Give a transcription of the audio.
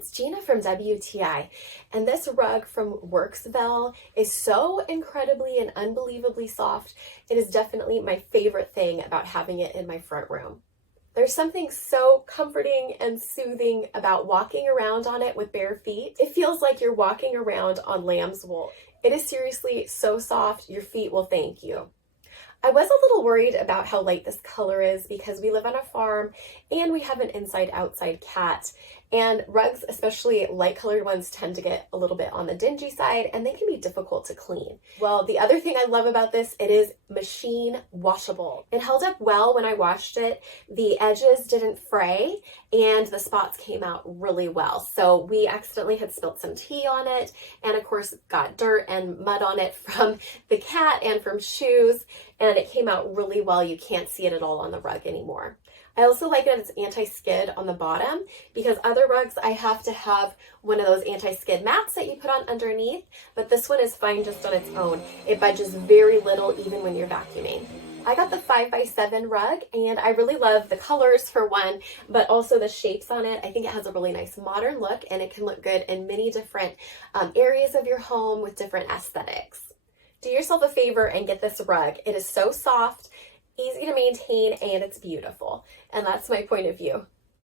it's Gina from WTI, and this rug from Worxvell is so incredibly and unbelievably soft. It is definitely my favorite thing about having it in my front room. There's something so comforting and soothing about walking around on it with bare feet. It feels like you're walking around on lamb's wool. It is seriously so soft, your feet will thank you. I was a little worried about how light this color is because we live on a farm and we have an inside-outside cat, and rugs, especially light colored ones, tend to get a little bit on the dingy side and they can be difficult to clean. Well, the other thing I love about this, it is machine washable. It held up well when I washed it. The edges didn't fray and the spots came out really well. So we accidentally had spilled some tea on it and of course got dirt and mud on it from the cat and from shoes, and it came out really well. You can't see it at all on the rug anymore. I also like that it's anti-skid on the bottom, because other rugs I have to have one of those anti-skid mats that you put on underneath, but this one is fine just on its own. It budges very little even when you're vacuuming. I got the 5x7 rug and I really love the colors for one, but also the shapes on it. I think it has a really nice modern look and it can look good in many different areas of your home with different aesthetics. Do yourself a favor and get this rug. It is so soft, easy to maintain, and it's beautiful. And that's my point of view.